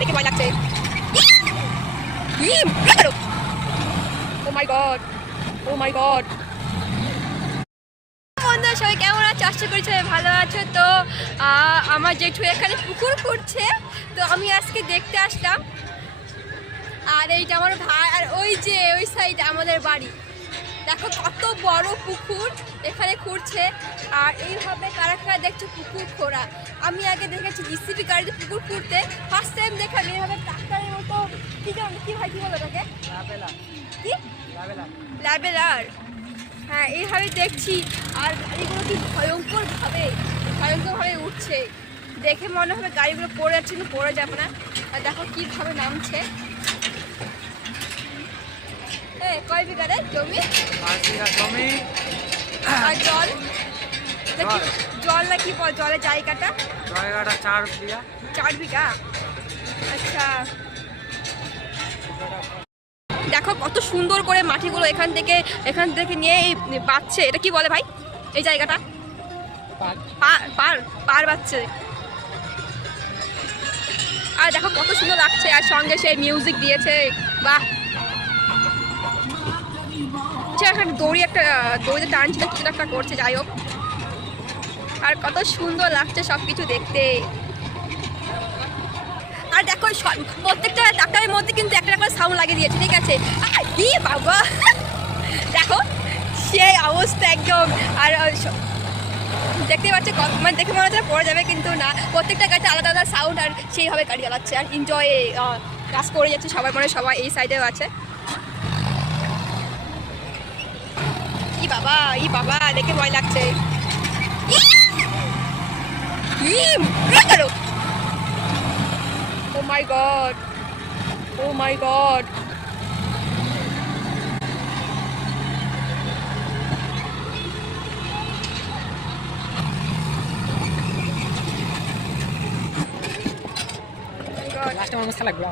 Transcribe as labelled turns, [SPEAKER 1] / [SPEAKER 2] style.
[SPEAKER 1] দেখে ভয় লাগছে। Oh my god oh my god বন্ধুরা সবাই কেমন আছো? আশা করি সবাই ভালো আছো। তো আমার জেঠু এখানে পুকুর করছে তো আমি আজকে দেখতে আসলাম। আর এইটা আমার ভাই, আর ওই যে, ওই সাইড আমাদের বাড়ি। দেখো কত বড় পুকুর এখানে খুঁড়ছে আর এইভাবে কারা কারা দেখছ পুকুর খোঁড়া আমি আগে দেখেছি জিসিপি গাড়িতে পুকুর খুঁড়তে ফার্স্ট টাইম দেখলাম এইভাবে ট্রাক্টরের মতো। কি যেন কি ভাই কি বলো ওটাকে কি? ল্যাবেলার হ্যাঁ এইভাবে দেখছি। আর গাড়িগুলো কি ভয়ঙ্করভাবে ভয়ঙ্করভাবে উঠছে। দেখে মনে হবে গাড়িগুলো পড়ে যাচ্ছে কিন্তু পড়ে যাবে না। আর দেখো কীভাবে নামছে। এ কয় বিঘারে জমি?
[SPEAKER 2] পাঁচ বিঘা জমি।
[SPEAKER 1] আর জল?
[SPEAKER 2] জল।
[SPEAKER 1] জল না কি জলের জায়গাটা?
[SPEAKER 2] জায়গাটা চার বিঘা।
[SPEAKER 1] চার বিঘা? আচ্ছা। দেখো কত সুন্দর করে মাটিগুলো এখান থেকে এখান থেকে নিয়ে এই বাচ্ছে। এটা কি বলে ভাই? এই জায়গাটা? পার পার পার বাচ্ছে। আর দেখো কত সুন্দর লাগছে। আর সঙ্গে সে মিউজিক দিয়েছে। বাহ! সে একটা দড়ি একটা, দড়িতে টানছিল কিছু একটা করছে, যাই হোক। আর কত সুন্দর লাগছে সব কিছু দেখতে। আর দেখো প্রত্যেকটা ডাক্তারের মধ্যে কিন্তু একটা করে সাউন্ড লাগিয়ে দিয়েছে, ঠিক আছে? বাবা! দেখো, সেই অবস্থা একদম। আর দেখতে পাচ্ছে মানে দেখে মনে হচ্ছে পড়ে যাবে, কিন্তু না। প্রত্যেকটা গাছে আলাদা আলাদা সাউন্ড আর সেইভাবে গাড়ি চালাচ্ছে। আর এনজয় কাজ করে যাচ্ছে সবাই মানে সবাই এই সাইডেও আছে। বাবা, দেখে ভয় লাগছে ই! ই! গেল my god. Oh my god. Oh my god.
[SPEAKER 2] লাস্টে লাগবে